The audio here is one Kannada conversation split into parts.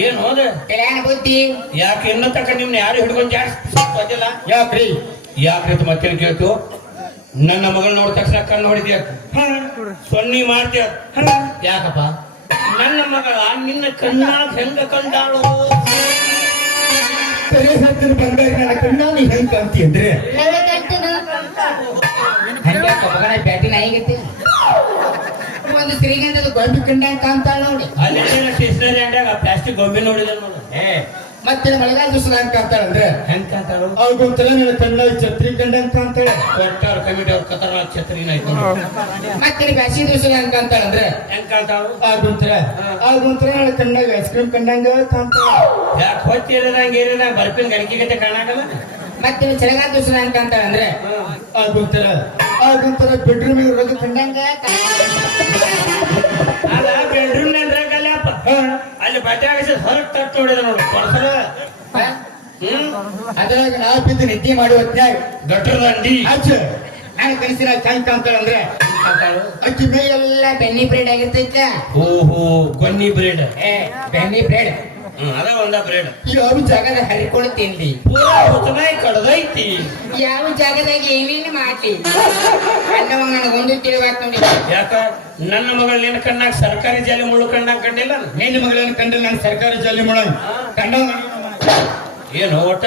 ಏನ್ ಹೋದ? ಕಲ್ಯಾಣ ಬುದ್ಧಿ? ಯಾಕೆ ಇನ್ನ ತಕ ನಿಮ್ನ ಯಾರು ಹಿಡ್ಕೊಂಡ್ ಜಾಸ್ತಿ ಯಾಕ್ರಿ? ಯಾಕ್ರಿ ಮತ್ತೆ ಕೇಳ್ತು ನನ್ನ ಮಗಳು ನೋಡಿದ ತಕ್ಷಣ ಕಣ್ಣು ಹೊಡಿದ್ಯ? ಸೊನ್ನಿ ಮಾಡ್ತೀಯ? ಯಾಕಪ್ಪ? ನನ್ನ ಮಗಳ ನಿನ್ನ ಕಣ್ಣಾಗ ಹೆಂಗ ಕಂಡಾಳು? ಸರಿ ಬಂದಾಗ ನನ್ನ ಕಣ್ಣ ಹೆಂಗ್ ಒಂದು ಶ್ರೀಗಂಧದ ಗೊಂಬೆ ಕಂಡ ಕಾಣ್ತಾಳ ನೋಡಿ. ಸ್ಟೇಷನರಿ ಪ್ಲಾಸ್ಟಿಕ್ ಗೊಂಬೆ ನೋಡಿದ ನೋಡಿ. ಏ. ಮತ್ತೆ ಮಳೆಗಾಲ ದಿವಸ ಹೆಂಗ್ ಕಾಣ್ತಾಳ ಅಂದ್ರೆ ಹೆಂಗ್ ಕಾಣ್ತಾಳು? ಅವ್ರು ಗೊತ್ತಿಲ್ಲ ನನ್ನ ಕಣ್ಣ ಛತ್ರಿ ಕಂಡ ಅಂತ ಅಂತೇಳಿ. ಕೊಟ್ಟಾರ ಕಮಿಟಿ ಅವ್ರ ಕತರ ಛತ್ರಿನ. ಮತ್ತೆ ಬ್ಯಾಸಿ ದಿವಸ ಹೆಂಗ್ ಕಾಣ್ತಾಳ ಅಂದ್ರೆ ಹೆಂಗ್ ಕಾಂತಾಳು ಆಗೊಂಥರ ಆಗೊಂಥರ ನನ್ನ ಕಣ್ಣಾಗ ಐಸ್ ಕ್ರೀಮ್ ಕಂಡಂಗ ಕಾಣ್ತಾಳ ಯಾಕೆ ಹೊತ್ತಿ ಏರಿದಂಗ ಏರಿದಂಗ ಬರ್ಪಿನ ಗಣಕಿ ಗತೆ ಕಾಣಾಗಲ್ಲ ಮತ್ತೆ ಚಳಿಗಾಲ ದಿವಸ ಹೆಂಗ್ ಕಾಣ್ತಾಳ ಅಂದ್ರೆ ಅವ್ರು ಆಗೊಂಥರ ಬೆಡ್ರೂಮ್ ಇರೋದು ಕಂಡಂಗ ಅಲ್ಲ ಬೆಡ್ರೂಮ್ ಕಲ್ಯಪ್ಪ ಅಲ್ಲಿ ಬಟ್ಟೆ ಹಾಕಿಸಿ ಹೊರಗೆ ತಟ್ಟು ನೋಡಿದ ನೋಡು ಕೊಡ್ಸಲ ಅದ್ರಾಗ ನಾ ಬಿದ್ದು ನಿದ್ದೆ ಮಾಡಿ ಹೊತ್ನ್ಯಾಗ ಗಟ್ರದಂಡಿ ಆಚ ನಾನು ಹೆಂಗ್ ಕಾಣ್ತಾಳ ಅಂದ್ರೆ. ಅಕ್ಕಿ ಮೈ ಎಲ್ಲ ಬೆನ್ನಿ ಬ್ರೆಡ್ ಆಗಿರ್ತೈತ ಓಹೋ ಕೊನ್ನಿ ಬ್ರೇಡ್ ಏ ಬೆನ್ನಿ ಬ್ರೆಡ್ ಅದ ಒಂದ ಬ್ರೇಡ್ ಯಾವ ಜಾಗದ ಹರಿಕೊಂಡು ತಿನ್ಲಿ ಪೂರಾ ಹೊತ್ತನಾಯಿ ಕಡ್ದೈತಿ. ಯಾವ ಜಾಗದಾಗ ಏನೇನು ಮಾಡ್ಲಿ? ಒಂದು ನೋಡಿ. ಯಾಕ? ನನ್ನ ಮಗಳ ನಿನ್ನ ಕಣ್ಣಾಗ ಸರ್ಕಾರಿ ಜಾಲಿ ಮುಳ್ಳು ಕಣ್ಣಾಗ ಕಂಡಿಲ್ಲ ನಿನ್ನ ಮಗಳೇನು ಕಂಡಿಲ್ಲ ನಾನು ಸರ್ಕಾರಿ ಜಾಲಿ ಮುಳ್ಳ ಕಂಡ ಏನು ಒಟ್ಟ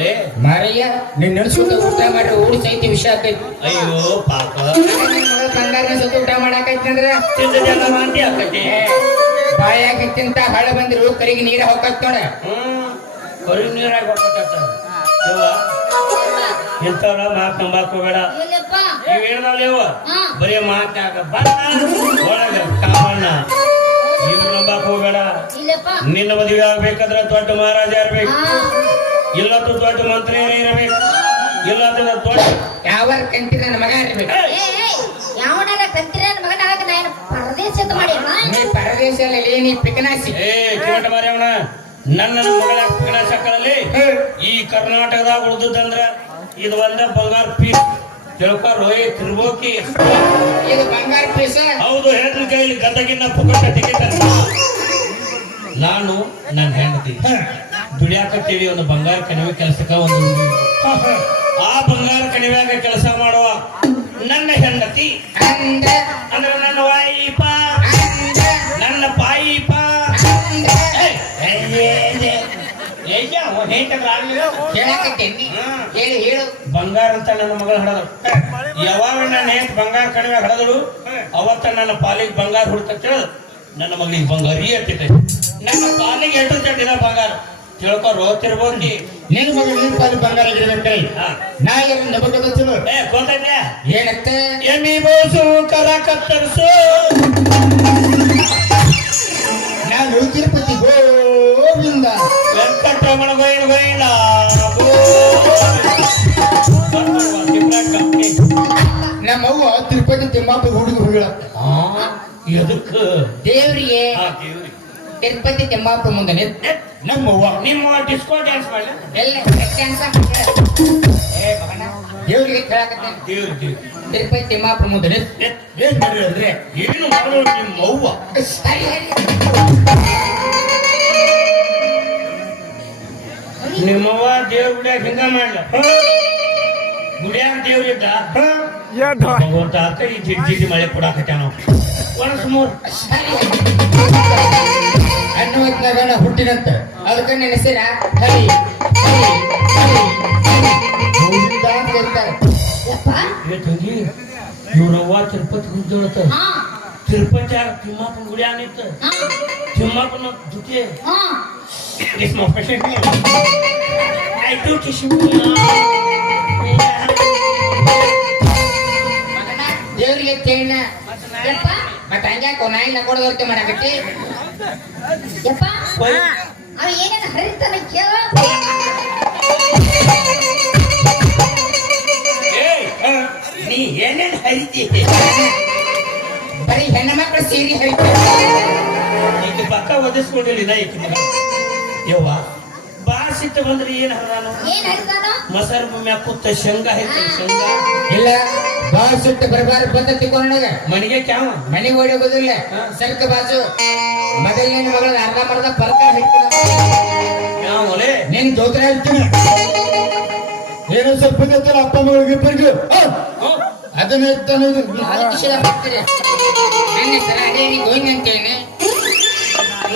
ರೀ ಮಾರಯ್ಯ ನಿನ್ನ ನೆನೆಸ್ಕೊಂಡು ಊಟ ಮಾಡಿ ಊಟ ಸೈತಿ ವಿಷ ಆಕೈತಿ ಅಯ್ಯೋ ಪಾಪ. ಬಂಗಾರನ ಸತ್ತು ಊಟ ಮಾಡಾಕೈತಿ ಅಂದ್ರ ತಿಂದ ಮಾಂತಿ ಆಕತಿ. ಬಾಯಾಗ ತಿಂತ ಹಳ ಬಂದ್ರು ಕರಿಗೆ ನೀರ ನೋಡ. ಹ್ಮ್ ಕರಿ ನೀರಾಗ ಯವ್ವ ಇಂಥವ್ರ ಮಾತು ನಂಬಾಕ್ ಹೋಗ್ಬೇಡ. ಇಲ್ಲಪ್ಪ. ಇವೇನಲ್ಲ ಇವ? ಹಾ. ಬರೀ ಮಾತಾಗ ಬಣ್ಣ ಒಳಗ ಕಾಮಣ್ಣ. ಇವ್ ನಂಬಾಕ್ ಹೋಗ್ಬೇಡ. ಇಲ್ಲಪ್ಪ. ನಿನ್ನ ಮದುವೆ ಆಗ್ಬೇಕಾದ್ರ ದೊಡ್ಡ ಮಹಾರಾಜ ಇರ್ಬೇಕು. ಇಲ್ಲದ್ದು ದೊಡ್ಡ ಮಂತ್ರಿ ಇರಬೇಕು. ಇಲ್ಲದ್ದು ದೊಡ್ಡ ಯಾವ ಕಂತಿನ ನನ್ನ ಮಗ ಇರ್ಬೇಕು? ಯಾವನಾರ ಕಂತಿರ ಮಗನ ಆಗ ನಾನು ಪರದೇಶ ನೀ ಪರದೇಶದಲ್ಲಿ ನೀ ಪಿಕನಾಸಿ ಏ ಕಿವಟ ಮಾರ್ಯವಣ ನನ್ನ ಮಗಳ ಮಗಳ ಸಕ್ಕಳಲ್ಲಿ ಈ ಕರ್ನಾಟಕದಾಗ ಉಳ್ದದಂದ್ರ ಇದು ಒಂದ ಬಂಗಾರ ಪೀಸ್. ತಿಳ್ಕೊ ರೋಹಿತ್ ತಿರ್ಬೋಕಿ ಇದು ಬಂಗಾರ ಪೀಸ? ಹೌದು ಹೆಣ್ಣ ಕೈಲಿ ಗದಗಿನ ಪುಕಟ ಟಿಕೆಟ್ ಅಂತ. ನಾನು ನನ್ನ ಹೆಂಡತಿ ದುಡಿಯಾಕತ್ತೀವಿ ಒಂದು ಬಂಗಾರ ಕಣಿವೆ ಕೆಲಸಕ್ಕ ಒಂದು ಆ ಬಂಗಾರ ಕಣಿವ್ಯಾಗ ಕೆಲಸ ಮಾಡುವ ನನ್ನ ಹೆಂಡತಿ. ಅಂದ ಅಂದ್ರೆ ನನ್ನ ವಾಯಿಪ ಹೇಳಕತ್ತೇನಿ ಹೇಳು ಹೇಳು. ಬಂಗಾರ ಅಂತ ನನ್ನ ಮಗಳ ಹಡದಳು ಯಾವಾಗ ನನ್ನ ಹೆಂಗ್ ಬಂಗಾರ ಕಣಿವೆ ಹಡದಳು ಅವತ್ತ ನನ್ನ ಪಾಲಿಗೆ ಬಂಗಾರ ಹುಡ್ತ ನನ್ನ ಮಗಳಿಗೆ ಬಂಗಾರಿ ಎತ್ತಿಟ್ಟೆ ನನ್ನ ಪಾಲಿಗೆ ಎಷ್ಟು ತಟ್ಟಿದ ಬಂಗಾರ. ತಿಳ್ಕೊ ರೋತಿರ್ಬೋದು ನಿನ್ನ ಮಗ ನಿನ್ ಪಾಲಿ ಬಂಗಾರ ಆಗಿರ್ಬೇಕ್ರಿ ಹಾ. ನಾ ಏನು ನಮಗೆ ಗೊತ್ತಿಲ್ಲ. ಏ ಗೊತ್ತೈತೆ ಏನತ್ತ? ಎಮಿ ಬೋಸು ಕರ ಕತ್ತರಿಸು. ನಾನು ತಿರುಪತಿ ಗೋವಿಂದ. ವೆಂಕಟರಮಣ ಗೋಯಿನ ಗೋಯಿನ ನಮ್ಮವ್ವ ತಿರುಪತಿ ತಿಮ್ಮಪ್ಪ ಹುಡುಗ ಹುಡುಗ ಎದಕ್ಕ ದೇವ್ರಿಗೆ ಆ ದೇವ್ರಿ ತಿರುಪತಿ ತಿಮ್ಮಪ್ಪ ಮುಂದೆ ನಮ್ಮವ್ವ ನಿಮ್ಮ ಡಿಸ್ಕೋ ಡ್ಯಾನ್ಸ್ ಮಾಡಿ ಎಲ್ಲ ಡ್ಯಾನ್ಸ್ ದೇವ್ರಿಗೆ ಕೇಳಕತ್ತೇನೆ ದೇವ್ರಿ ದೇವ್ರಿ ತಿರುಪತಿ ತಿಮ್ಮಪ್ಪ ಮುದ್ರೆ ಏನ್ ಮಾಡ್ರಿ ಅಂದ್ರೆ ಏನು ನಿಮ್ಮ ಅವ್ವ. ನಿಮ್ಮವ್ವ ದೇವ್ರ ಗುಡಿಯಾಗ ಹಿಂಗ ಮಾಡ್ಲ. ಗುಡಿಯಾಗ ದೇವ್ರಿದ್ದ ಭಗವಂತ ಅಂತ ಈ ಜಿಡ್ ಜಿಡಿ ಮಳೆ ಕೊಡಾಕತ್ತ ನಾವು ಒಣಸ್ ಮೂರ್. ಅನ್ನವತ್ನಾಗ ನಾ ಹುಟ್ಟಿನಂತ. ಅದಕ್ಕೆ ನೆನೆಸಿರ? ಹೆಸರ ಹರಿ ಹರಿ ಹರಿ ಹರಿ ಗೋವಿಂದ ಅಂತ ಕರೀತಾರೆ ಯಪ್ಪ ಏ ತಂಗಿ ಇವ್ರವ್ವ ತಿರುಪತಿ ಗುಡ್ಡೊಳತ ಹಾ ತಿರುಪತಿ ತಿಮ್ಮಪ್ಪನ ಗುಡಿಯಾಗ ನಿಂತ ಹಾ ತಿಮ್ಮಪ್ಪನ ಜೊತೆ ಹಾ This my patient I do kiss you. ಮಗನ ದೇವ್ರಿಗೆ ತೇಣ ಯಪ್ಪ? ಮತ್ತೆ ಹಂಗ್ಯಾಕೋ ನಾಯಿ ನಗೋಡದವ್ರಿಗೆ ಮಾಡಕತ್ತಿ ಯಪ್ಪ? ಅವ ಏನೇನು ಹರಿತಾನ ಕೇಳ? ಏನೇನ್ ಹರಿತಿ? ಬರೀ ಹೆಣ್ಣು ಮಕ್ಕಳು ಸೀರೆ ಹರಿತಾರೆ? ಈಗ ಪಕ್ಕ ಒದಿಸ್ಕೊಂಡಿಲ್ಲ ಯವ್ವ ಬಾ ಸಿಟ್ಟ ಬಂದ್ರೆ ಏನ್ ಹರದಾನು? ಮಸಾರ ಮ್ಯಾಗ ಕೂತ ಶೇಂಗಾ ಐತಿ ಶೇಂಗಾ. ಇಲ್ಲ ಬಾಳ್ ಸಿಟ್ಟು ಬರಬಾರ ಬಂದ ತಿಳ್ಕೊಂಡಾಗ ಮನೆಗೆ ಕ್ಯಾವ? ಮನೆಗೆ ಓಡಿ ಹೋಗೋದಿಲ್ಲ. ಸರ್ಕ ಬಾಜು. ಮೊದಲನೇ ಮಗಳ ಅರ್ಧ ಮರ್ಧ ಪರ್ಕ ನಿನ್ ಜೋತ್ರ ಹೇಳ್ತೀನಿ. ಏನೋ ಸ್ವಲ್ಪ ಗೊತ್ತಲ್ಲ ಅಪ್ಪ ಮಗಳಿಗೆ ಇಬ್ಬರಿಗೂ? ಅದನ್ನ ಹೇಳ್ತಾನೆ ನನ್ನ ಹೆಸರು ಅದೇನಿ ಗೋವಿಂದ ಅಂತೇಳಿ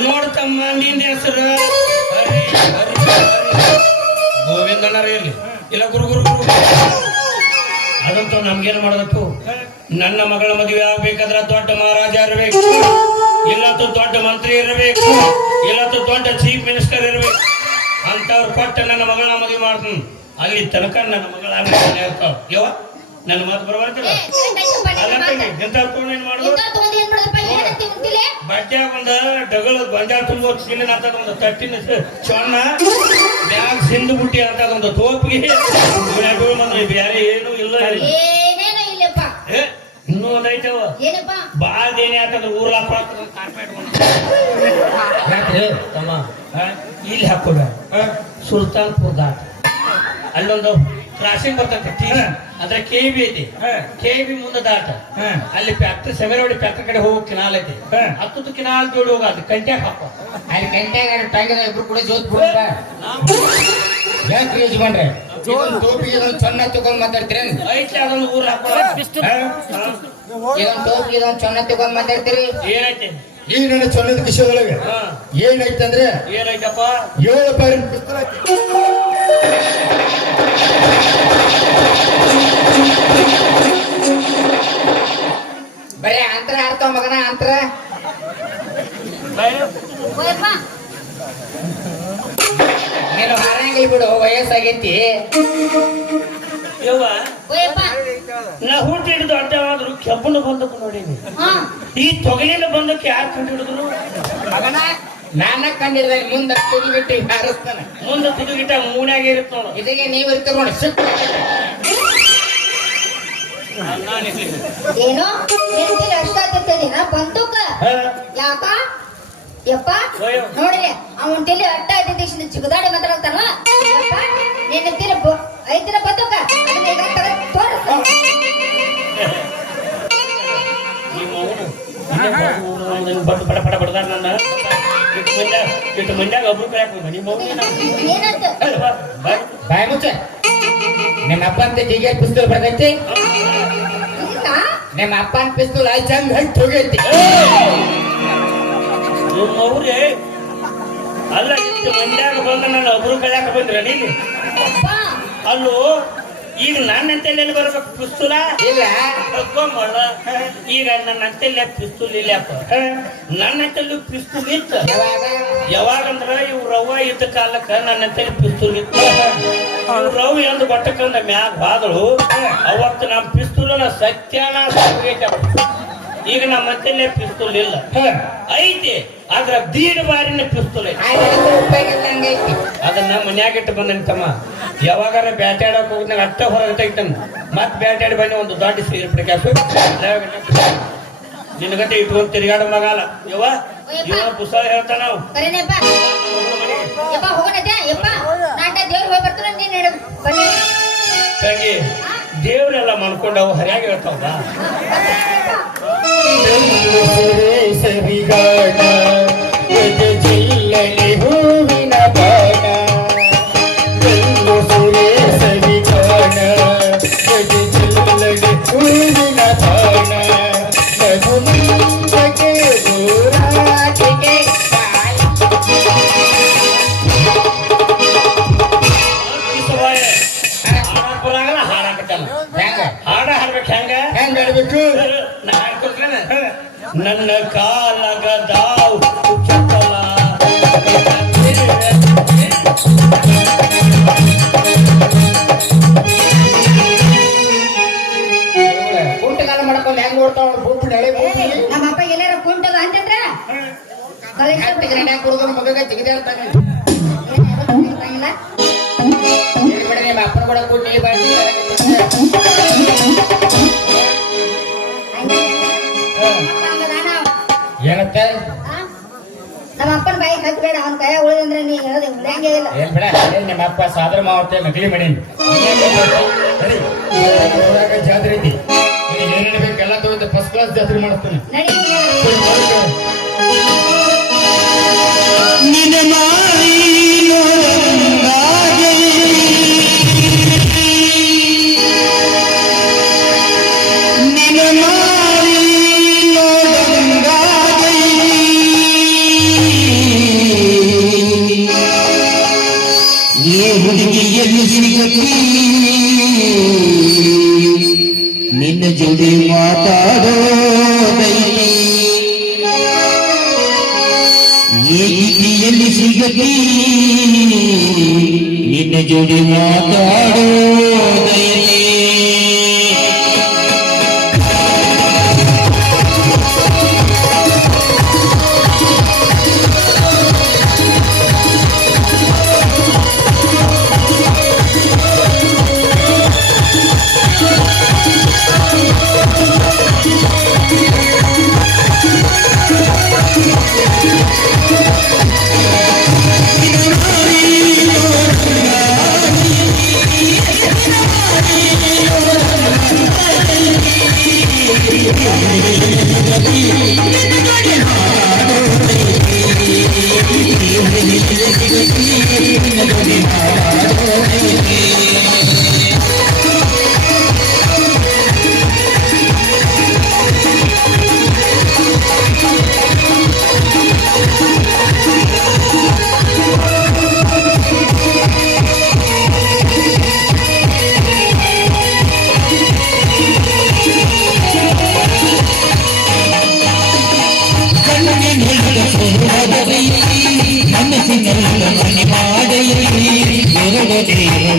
ನೋಡ್ತಮ್ಮ ನಿನ್ನ ಹೆಸರು. ಹರಿ, ಹರಿ, ಹರಿ. ಗೋವಿಂದಣ್ಣರ ಇರ್ಲಿ. ಇಲ್ಲ ಗುರು ಗುರು ಗುರು. ಅದಂತೂ ನಮ್ಗೇನು ಮಾಡಬೇಕು ನನ್ನ ಮಗಳ ಮದುವೆ ಆಗ್ಬೇಕಾದ್ರ ದೊಡ್ಡ ಮಹಾರಾಜ ಇರಬೇಕು. ಇಲ್ಲತ್ತು ದೊಡ್ಡ ಮಂತ್ರಿ ಇರಬೇಕು. ಇಲ್ಲತ್ತು ದೊಡ್ಡ ಚೀಫ್ ಮಿನಿಸ್ಟರ್ ಇರಬೇಕು. ಅಂತವ್ರು ಕೊಟ್ಟು ನನ್ನ ಮಗಳ ಮದುವೆ ಮಾಡ್ತೀನಿ. ಅಲ್ಲಿ ತನಕ ನನ್ನ ಮಗಳ ಯವ ನನ್ನ ಮಾತು ಬರಬಾರ್ದಿಲ್ಲ ಎಂತ ತಗೊಂಡು ಏನ್ ಮಾಡುದು? ಬಟ್ಟೆ ಒಂದ ಡಗಳ ಗೊಂಜಾಳ ತುಂಬ ಅಂತ ಒಂದು ತಟ್ಟಿನ ಚೊಣ್ಣ ಬ್ಯಾಗ್ ಸಿಂಧು ಬುಟ್ಟಿ ಅಂತ ಒಂದು ತೋಪಿಗೆ. ಬೇರೆ ಏನು ಇಲ್ಲ ಇನ್ನೂ ಒಂದ್ ಐತವ? ಏನಪ್ಪ? ಬಾಳ ದೇನೆ ಅಂತಂದ್ರೆ ಊರ್ ಹಾಕೊಳತ್ತದ ಕಾರ್ಪೆಟ್ ತಮ್ಮ. ಇಲ್ಲಿ ಹಾಕೋದ ಸುಲ್ತಾನ್ಪುರ್ ದಾಟ್. ಅಲ್ಲೊಂದು ಕ್ರಾಸಿಂಗ್ ಬರ್ತೈತೆ ಅಂದ್ರೆ ಕೆ ಬಿ ಐತಿ ಕೆ ಬಿ ಮುಂದೆ ದಾಟ. ಅಲ್ಲಿ ಫ್ಯಾಕ್ಟ್ರಿ ಸೆಮೆರೋಡಿ ಫ್ಯಾಕ್ಟ್ರಿ ಕಡೆ ಹೋಗೋ ಕಿನಾಲ್ ಐತಿ ಹತ್ತು ಕಿನಾಲ್ ಜೋಡಿ ಹೋಗೋದು ಕಂಟ್ಯಾಗ ಹಾಕ. ಅಲ್ಲಿ ಕಂಟ್ಯಾಗ ಟಂಗದ ಇಬ್ರು ಕೂಡ ಜೋತ್ ಬಿಡ್ರ ಯಾಕ್ರಿ ಯಜಮಾನ್ರೆ? ಟೋಪಿಗೆ ಇದೊಂದು ಚೊನ್ನ ತಗೊಂಡ್ ಮಾತಾಡ್ತೀರಿ ಐತ್ಲಿ ಅದೊಂದು ಊರ್ ಹಾಕೋ ಇದೊಂದು ಟೋಪಿಗೆ ಇದೊಂದು ಚೊನ್ನ ತಗೊಂಡ್ ಮಾತಾಡ್ತೀರಿ? ಏನೈತಿ? ಈ ನನ್ನ ಚೊನ್ನದ ವಿಷಯದೊಳಗೆ ಏನಾಯ್ತಂದ್ರೆ ಏನಾಯ್ತಪ್ಪ? ಏನೈತಪ್ಪ ಏಳು ಬಾರಿ ಪಿಸ್ತೂಲ್. ಬರೀ ಅಂತರ ಆಡ್ತಾವ ಮಗನ ಅಂತರ? ಏನು ನೀನು ಹಾರಂಗಿಲ್ ಬಿಡು ವಯಸ್ಸಾಗೈತಿ. ಯವ್ವ. ನಾ ಹುಟ್ಟಿ ಹಿಡಿದು ಅಡ್ಡವಾದ್ರು ಕೆಬ್ಬನ ಬಂದಕ್ಕೆ ನೋಡೀನಿ. ಹಾ. ಈ ತೊಗಲಿನ ಬಂದಕ್ಕೆ ಯಾರು ಕಂಡು ಹಿಡಿದ್ರು? ಮಗನ ನಾನ ಕಂಡಿದ್ರೆ ಮುಂದೆ ತುದುಗಿಟ್ಟು ಹಾರಿಸ್ತಾನೆ ಮುಂದೆ ತುದುಗಿಟ್ಟ ಮೂಣಾಗಿ ಇರುತ್ತ ನೋಡು. ಇದಕ್ಕೆ ನೀವು ಇರ್ತೀರ ನೋಡಿ ಸಿಟ್ಟು ಏನೋ ಅಷ್ಟ ಬಂದೂಕ ಯಾಕ? ಯಪ್ಪ. ನೋಡ್ರಿ ಅವನ್ ತಲೆ ಅಟ್ಟ ಚಿಗದಾಡಿ ಯಪ್ಪ ನಿನ್ನ ತೀರ ಐತಿರ ಬಂದೂಕ ಅದನ್ನ ಈಗ ನಿಮ್ಮ ಬಟ್ ಪಡ ಪಡ ಬಡ್ದಾರ ನನ್ನ ಇಟ್ಟು ಮಂದ್ಯಾಗ ಇಟ್ಟು ಮಂದ್ಯಾಗ ಒಬ್ರು ಕೈಯಾಕ ನಿಮ್ಮ ಅವನು ಏನಂತ ಬಾಯ್ ಮುಚ್ಚ ನಿಮ್ಮ ಅಪ್ಪ ಅಂತ ಹೀಗೆ ಬರ್ತೈತಿ ನಿಮ್ಮ ಪಿಸ್ತೂಲ್ ಚಂದ ಹೋಗೈತಿ? ನಿಮ್ಮ ಅಲ್ಲ ಇಷ್ಟು ಮಂಡ್ಯಾಗ ಬಂದ ನನ್ನ ಒಬ್ರು ಕೈಯಾಕ ಬಂದ್ರ ನೀನು? ಅಲ್ಲೋ? ಈಗ ನನ್ನ ತಲೆಯಲ್ಲಿ ಬರ್ಬೇಕು ಪಿಸ್ತೂಲ? ಇಲ್ಲ. ಈಗ ನನ್ನ ತಲೆ ಪಿಸ್ತೂಲ್ ಇಲ್ಲಪ್ಪ ನನ್ನ ತಲೆ ಪಿಸ್ತೂಲ್ ಇತ್ತು? ಯಾವಾಗ? ಯಾವಾಗಂದ್ರ ಇವ್ ರವ್ವ ಇದ್ದ ಕಾಲಕ್ಕ ನನ್ನ ತಲೆ ಪಿಸ್ತೂಲ್ ಇತ್ತು? ರವ್ ಎಂದು ಬಟ್ಟಕಂದ ಮ್ಯಾಗ ಬಾದಳು ಅವತ್ತು ನಮ್ಮ ಪಿಸ್ತೂಲನ ಸತ್ಯಾನ. ಈಗ ನಮ್ಮ ತಲೆ ಪಿಸ್ತೂಲ್ ಇಲ್ಲ. ಐತಿ. ಆದ್ರ ದೀಡ ಬಾರಿನ ಪಿಸ್ತೂಲ್ ಅದನ್ನ ಮನ್ಯಾಗ ಇಟ್ಟು ಬಂದನ್ ತಮ್ಮ? ಯಾವಾಗಾರ ಬ್ಯಾಟಾಡಕ್ ಹೋಗಿದ್ನಾಗ ಅಟ್ಟ ಹೊರಗೆ ತೆಗಿತಾನ ಮತ್ ಬ್ಯಾಟಾಡಿ ಬನ್ನಿ ಒಂದು ದೊಡ್ಡ ಸೀರೆ ಬಿಡಕ್ಯಾಸು ಇಟ್ಟು ಇಟ್ಕೊಂಡ್ ತಿರುಗಾಡ ಮಗಾಲ ಯವ್ವ ಇವ ಪುಸ್ತಕ ಹೇಳ್ತಾನ ನಾವು ತಂಗಿ ಯಪ್ಪ. ಹೋಗೋಣ ಯಪ್ಪ ನಾಟ ದೇವ್ರ ಹೋಗಿ ಬರ್ತಾನ ನೀನ್ ಹೇಳು. ಬನ್ನಿ. ತಂಗಿ ದೇವ್ರೆಲ್ಲ ಮಾಡ್ಕೊಂಡವು ಹರಿಯಾಗ ಹೇಳ್ತಾವ ಸರಿಗಾಣ ನಮ್ಮ ಅಪ್ಪನ ಬಾಯಿ ಹತ್ಬೇಡ ಅವನ ಕೈ ಉಳಿದಂದ್ರೆ ನೀ ಹೇಳೋದು ಉಳಿಯಂಗೇ ಇಲ್ಲ. ಏನ್ ಬೇಡ ಏನ್ ನಿಮ್ಮ ಅಪ್ಪ ಸಾದ್ರ ಮಾವತ್ತೆ ನಕಲಿ ಮಾಡೀನಿ ಜಾತ್ರೆ ಐತಿ. ಏನೇನು ಬೇಕು ತಗೊಂಡು ಫಸ್ಟ್ ಕ್ಲಾಸ್ ಜಾತ್ರೆ ಮಾಡಿಸ್ತಾನೆ. ನಡಿ ನಿನ್ನ ನಿನ್ನ ಜೋಡಿ ಮಾತಾಡೋದೈತಿ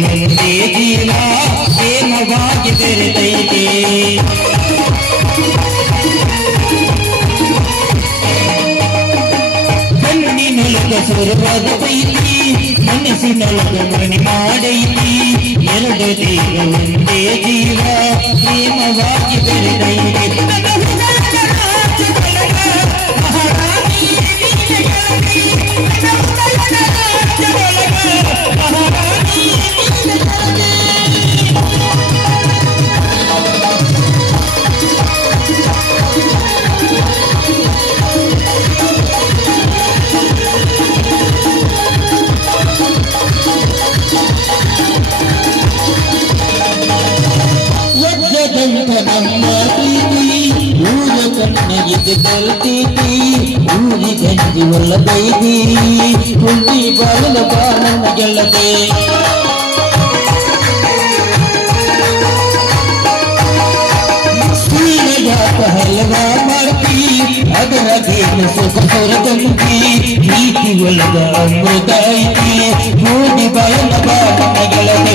ಮುಂದೆ ಜೀವ ಪ್ರೇಮವಾಗಿ ಬೆರೆತೈತೆ ಕಣ್ಣಿನೊಳಗ ಸುರವಾದ ಪೈಕಿ ಮನಸ್ಸಿನೊಳಗ ಮನೆ ಮಾಡೈತಿ ಎರಡು ದೇವ ಒಂದೇ ಜೀವ ಪ್ರೇಮವಾಗಿ ಬೆರೆತೈತೆ ಒದ್ದದಂತ ಕಣ್ಣಿಗೆ ಕಲ್ತೀತಿ ಊರಿ ಗಂಜಿ ಒಲ್ಲದೈತಿ ಹುಳ್ಳಿ ಬಾಲದ ಬಾಳನ ಗೆಲ್ಲದೆ ಯಾಕ ಹಲ್ವ ಮಾಡ್ತಿ ಅದರ ಗೇನು ಸುಖ ಹೊರದಂತಿ ಪ್ರೀತಿ ಒಳಗ ಅಮೃತ ಐತಿ ನೋಡಿ ಬಾಳನ ಬಾಳನ ಗೆಲ್ಲದೆ